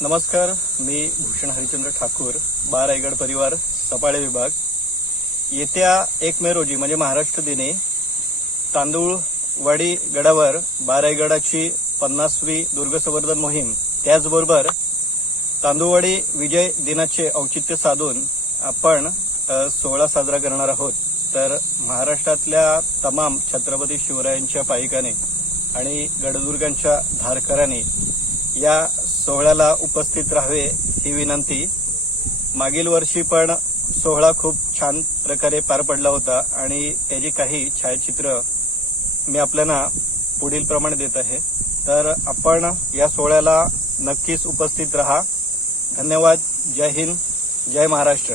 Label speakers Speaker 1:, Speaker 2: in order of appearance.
Speaker 1: नमस्कार मी भूषण हरिचंद्र ठाकूर बार रायगड परिवार सपाळे विभाग. येत्या एक मे रोजी म्हणजे महाराष्ट्र दिनी तांदूळवाडी गडावर बारायगडाची पन्नासवी दुर्गसंवर्धन मोहीम. त्याचबरोबर तांदूळवाडी विजय दिनाचे औचित्य साधून आपण सोहळा साजरा करणार आहोत. तर महाराष्ट्रातल्या तमाम छत्रपती शिवरायांच्या पायिकाने आणि गडदुर्गांच्या धारकरांनी या सोहळ्याला उपस्थित राहावे ही विनंती. मागील वर्षी पण सोहळा खूप छान प्रकारे पार पडला होता आणि त्याची काही छायाचित्र मी आपल्याला पुढील प्रमाणे देत आहे. तर आपण या सोहळ्याला नक्कीच उपस्थित राहा. धन्यवाद. जय हिंद. जय महाराष्ट्र.